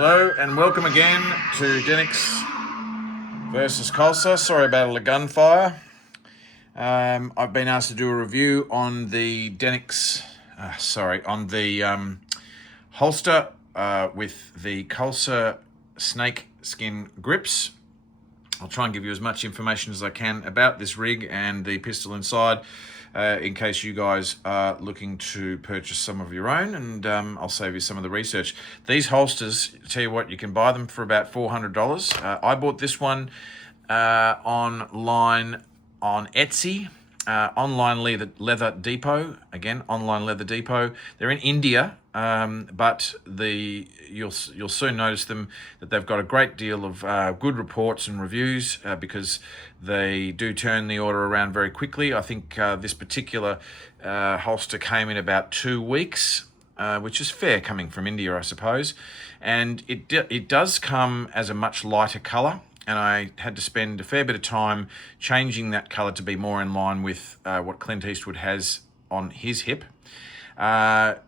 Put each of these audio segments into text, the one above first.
Hello and welcome again to Denix VS Kolser. Sorry about the gunfire. I've been asked to do a review on the Denix, on the holster with the Kolser snake skin grips. I'll try and give you as much information as I can about this rig and the pistol inside in case you guys are looking to purchase some of your own, and I'll save you some of the research. These holsters, tell you what, you can buy them for about $400. I bought this one online on Etsy. Online leather depot, again, online leather depot. They're in India, but you'll soon notice them that they've got a great deal of good reports and reviews because they do turn the order around very quickly. I think this particular holster came in about 2 weeks, which is fair coming from India, I suppose. And it does come as a much lighter colour, and I had to spend a fair bit of time changing that colour to be more in line with what Clint Eastwood has on his hip. How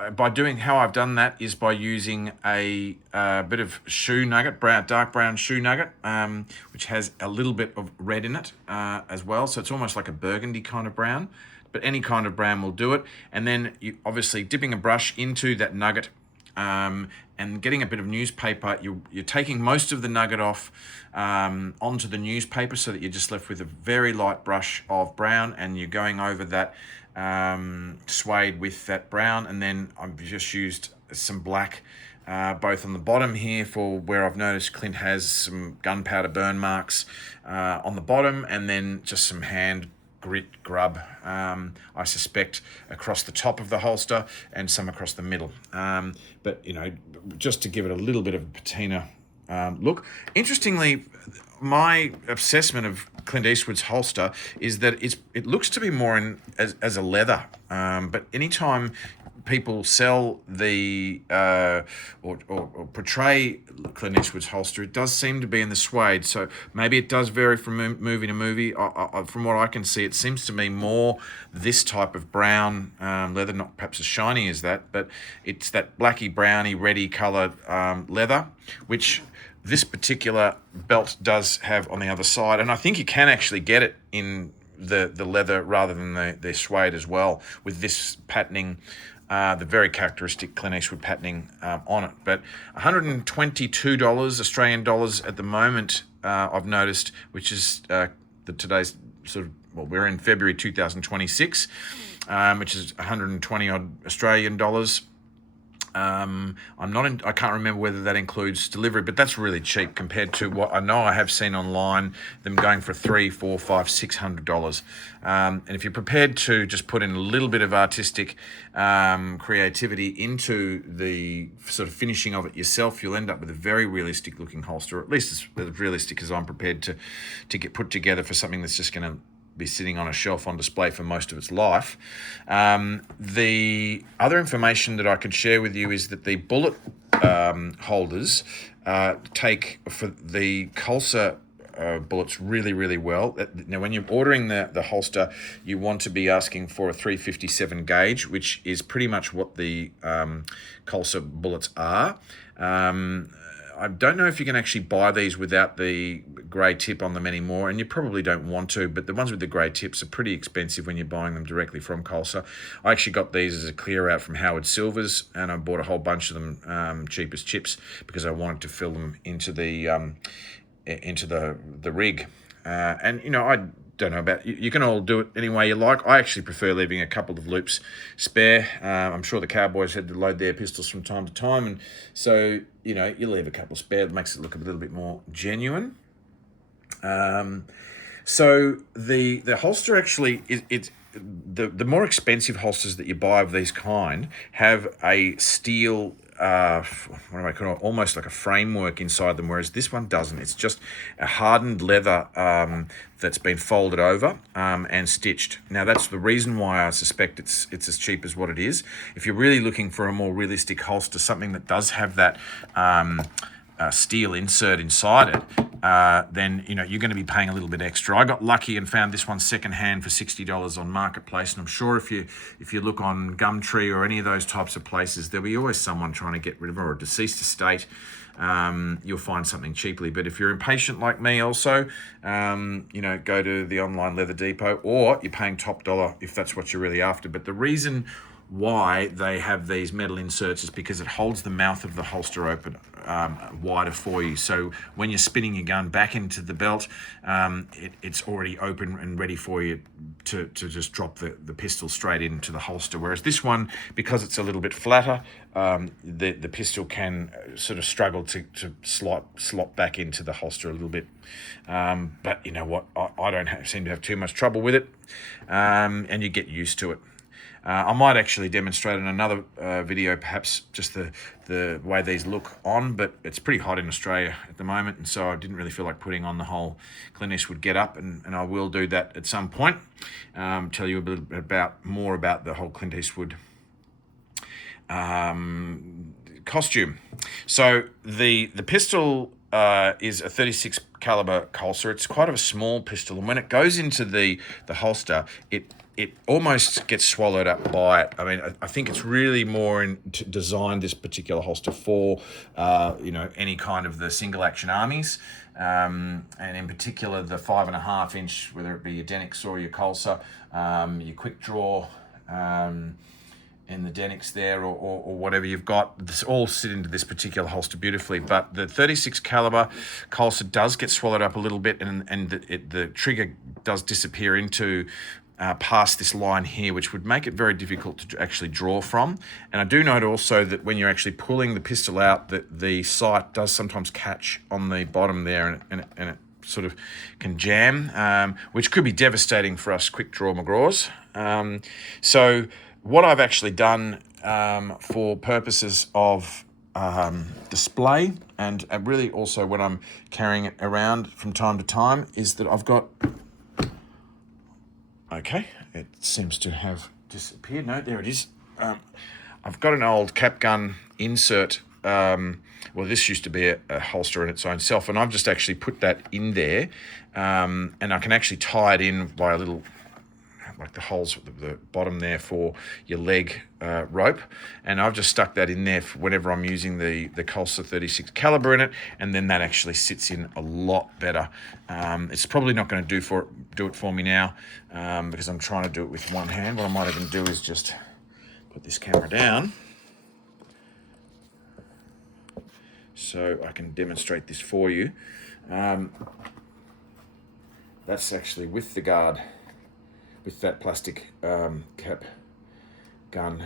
I've done that is by using a bit of shoe nugget, dark brown shoe nugget, which has a little bit of red in it as well. So it's almost like a burgundy kind of brown, but any kind of brown will do it. And then you obviously dipping a brush into that nugget, and getting a bit of newspaper. You're taking most of the nugget off onto the newspaper so that you're just left with a very light brush of brown, and you're going over that suede with that brown. And then I've just used some black both on the bottom here for where I've noticed Clint has some gunpowder burn marks on the bottom, and then just some hand grit grub, I suspect, across the top of the holster and some across the middle. But, just to give it a little bit of a patina look. Interestingly, my assessment of Clint Eastwood's holster is that it looks to be more as a leather. But anytime people sell the or portray Clint Eastwood's holster, it does seem to be in the suede. So maybe it does vary from movie to movie. From what I can see, it seems to me more this type of brown leather, not perhaps as shiny as that, but it's that blacky browny reddy colored leather, which this particular belt does have on the other side. And I think you can actually get it in the leather rather than the suede as well, with this patterning, the very characteristic Clint Eastwood patterning on it. But $122 Australian dollars at the moment, I've noticed, which is today's we're in February 2026, which is 120 odd Australian dollars. I can't remember whether that includes delivery, but that's really cheap compared to what I know I have seen online, them going for $300, $400, $500, $600. And if you're prepared to just put in a little bit of artistic creativity into the sort of finishing of it yourself, you'll end up with a very realistic looking holster, or at least as realistic as I'm prepared to get put together for something that's just going to be sitting on a shelf on display for most of its life. The other information that I could share with you is that the bullet holders take for the Kolser bullets really, really well. Now, when you're ordering the holster, you want to be asking for a 357 gauge, which is pretty much what the Kolser bullets are. I don't know if you can actually buy these without the grey tip on them anymore, and you probably don't want to, but the ones with the grey tips are pretty expensive when you're buying them directly from Kolser. I actually got these as a clear out from Howard Silver's, and I bought a whole bunch of them cheap as chips because I wanted to fill them into the rig. And I don't know about you can all do it any way you like. I actually prefer leaving a couple of loops spare. I'm sure the Cowboys had to load their pistols from time to time, and so you leave a couple spare. It makes it look a little bit more genuine. So the holster actually it's the more expensive holsters that you buy of these kind have a steel what do I call it? Almost like a framework inside them, whereas this one doesn't. It's just a hardened leather that's been folded over and stitched. Now that's the reason why I suspect it's as cheap as what it is. If you're really looking for a more realistic holster, something that does have that steel insert inside it, then you're going to be paying a little bit extra. I got lucky and found this one secondhand for $60 on Marketplace, and I'm sure if you look on Gumtree or any of those types of places, there'll be always someone trying to get rid of it, or a deceased estate. You'll find something cheaply. But if you're impatient like me also, go to the online leather depot, or you're paying top dollar if that's what you're really after. But the reason why they have these metal inserts is because it holds the mouth of the holster open wider for you. So when you're spinning your gun back into the belt, it's already open and ready for you to just drop the pistol straight into the holster. Whereas this one, because it's a little bit flatter, the pistol can sort of struggle to slot back into the holster a little bit. But you know what? I don't seem to have too much trouble with it, and you get used to it. I might actually demonstrate in another video, perhaps just the way these look on, but it's pretty hot in Australia at the moment, and so I didn't really feel like putting on the whole Clint Eastwood get up, and I will do that at some point. Tell you a bit more about the whole Clint Eastwood costume. So the pistol is a 36 caliber Kolser. It's quite a small pistol, and when it goes into the holster, it almost gets swallowed up by it. I mean, I think it's really more designed, this particular holster, for any kind of the single action armies, and in particular the 5.5 inch, whether it be your Denix or your Kolser, your quick draw, in the Denix there, or whatever you've got. This all sit into this particular holster beautifully. But the 36 caliber Kolser does get swallowed up a little bit, and the trigger does disappear into past this line here, which would make it very difficult to actually draw from. And I do note also that when you're actually pulling the pistol out, that the sight does sometimes catch on the bottom there, and it sort of can jam, which could be devastating for us quick draw McGraws. So what I've actually done for purposes of display, and really also when I'm carrying it around from time to time, is that I've got... Okay, it seems to have disappeared. No, there it is. I've got an old cap gun insert. Well, this used to be a holster in its own self, and I've just actually put that in there, and I can actually tie it in by a little, like the holes at the bottom there for your leg rope, and I've just stuck that in there for whenever I'm using the Kolser 36 caliber in it, and then that actually sits in a lot better. It's probably not going to do it for me now, because I'm trying to do it with one hand. What I might even do is just put this camera down so I can demonstrate this for you. That's actually with the guard, with that plastic cap gun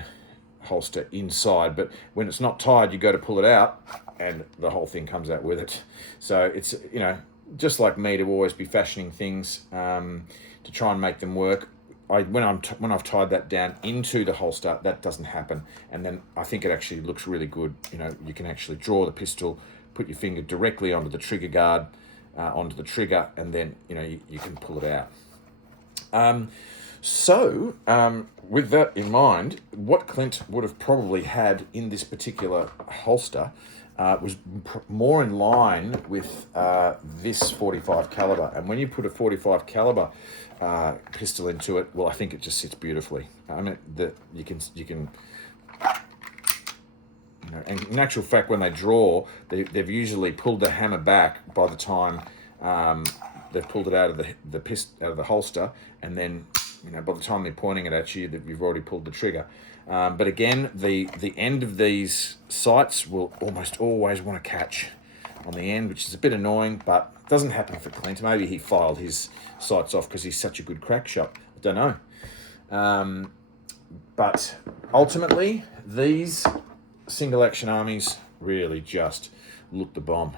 holster inside, but when it's not tied, you go to pull it out and the whole thing comes out with it. So it's, just like me, to always be fashioning things to try and make them work. When I've tied that down into the holster, that doesn't happen, and then I think it actually looks really good. You can actually draw the pistol, put your finger directly onto the trigger guard, onto the trigger, and then you can pull it out. So with that in mind, what Clint would have probably had in this particular holster was more in line with this 45 caliber. And when you put a 45 caliber pistol into it, well, I think it just sits beautifully. I mean, you can. And in actual fact, when they draw, they've usually pulled the hammer back by the time they've pulled it out of the holster, and then by the time they're pointing it at you, that you've already pulled the trigger. But again, the end of these sights will almost always want to catch on the end, which is a bit annoying, but it doesn't happen for Clint. Maybe he filed his sights off because he's such a good crack shot. I don't know. But ultimately, these single action armies really just look the bomb,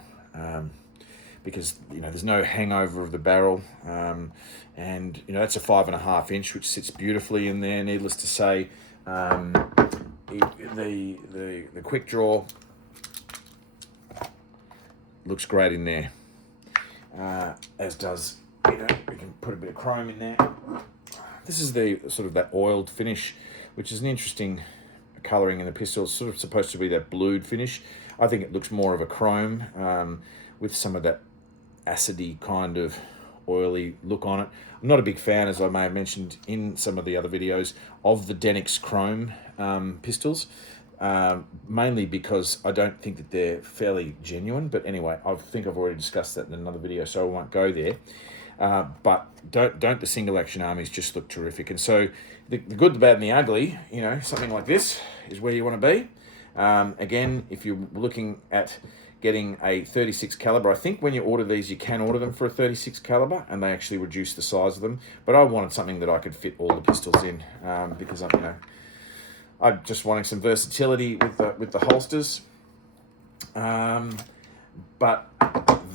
because there's no hangover of the barrel, and that's a 5.5 inch, which sits beautifully in there. Needless to say, the quick draw looks great in there, as does we can put a bit of chrome in there. This is the sort of that oiled finish, which is an interesting colouring in the pistol. It's sort of supposed to be that blued finish. I think it looks more of a chrome, with some of that acidy kind of oily look on it. I'm not a big fan, as I may have mentioned in some of the other videos, of the Denix chrome pistols, mainly because I don't think that they're fairly genuine. But anyway, I think I've already discussed that in another video, so I won't go there. But don't the single action armies just look terrific? And so the good, the bad, and the ugly, you know, something like this is where you want to be. Again, if you're looking at getting a 36 caliber, I think when you order these, you can order them for a 36 caliber, and they actually reduce the size of them. But I wanted something that I could fit all the pistols in, because I'm just wanting some versatility with the holsters. But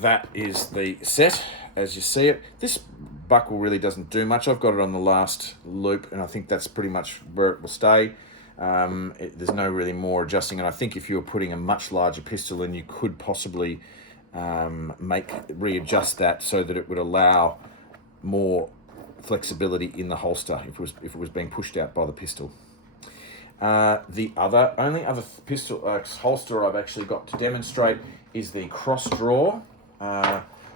that is the set as you see it. This buckle really doesn't do much. I've got it on the last loop, and I think that's pretty much where it will stay. There's no really more adjusting, and I think if you were putting a much larger pistol in, you could possibly readjust that so that it would allow more flexibility in the holster if it was being pushed out by the pistol. The only other pistol holster I've actually got to demonstrate is the cross draw,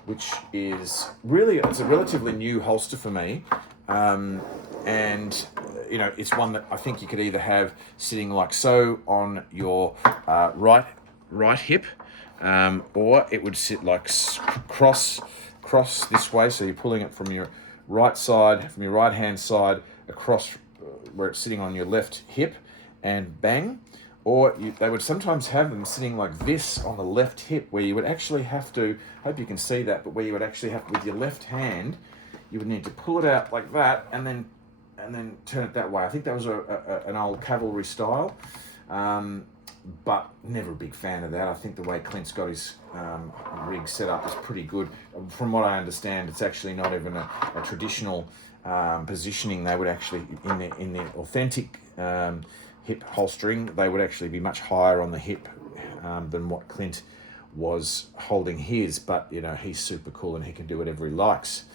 which is really, it's a relatively new holster for me. And you know, it's one that I think you could either have sitting like so on your right hip, or it would sit like cross this way, so you're pulling it from your right side, from your right hand side across where it's sitting on your left hip, and bang. Or they would sometimes have them sitting like this on the left hip, where you would actually have to, hope you can see that, but where you would actually have to, with your left hand, you would need to pull it out like that and then turn it that way. I think that was an old cavalry style, but never a big fan of that. I think the way Clint's got his rig set up is pretty good. From what I understand, it's actually not even a traditional positioning. They would actually, in the authentic hip holstering, they would actually be much higher on the hip than what Clint was holding his, but you know, he's super cool and he can do whatever he likes.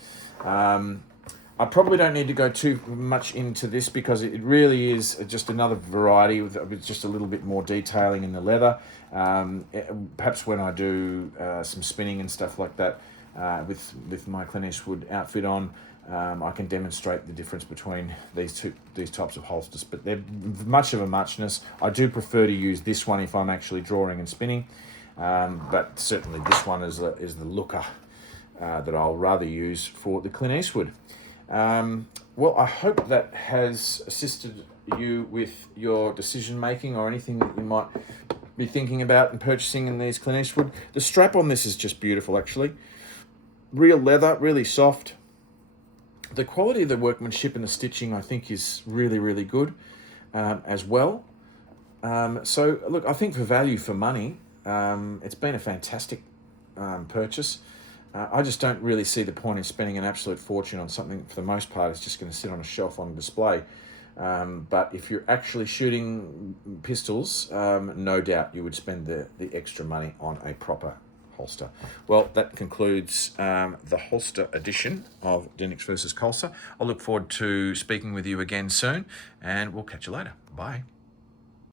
I probably don't need to go too much into this because it really is just another variety with just a little bit more detailing in the leather. Perhaps when I do some spinning and stuff like that with my Clint Eastwood outfit on, I can demonstrate the difference between these types of holsters, but they're much of a muchness. I do prefer to use this one if I'm actually drawing and spinning, but certainly this one is the looker that I'll rather use for the Clint Eastwood. Well, I hope that has assisted you with your decision making or anything that you might be thinking about and purchasing in these Clint Eastwood. The strap on this is just beautiful, actually. Real leather, really soft. The quality of the workmanship and the stitching, I think, is really, really good as well. So, look, I think for value for money, it's been a fantastic purchase. I just don't really see the point in spending an absolute fortune on something. For the most part, it's just going to sit on a shelf on display. But if you're actually shooting pistols, no doubt you would spend the extra money on a proper holster. Well, that concludes the holster edition of Denix vs Kolser. I look forward to speaking with you again soon, and we'll catch you later. Bye.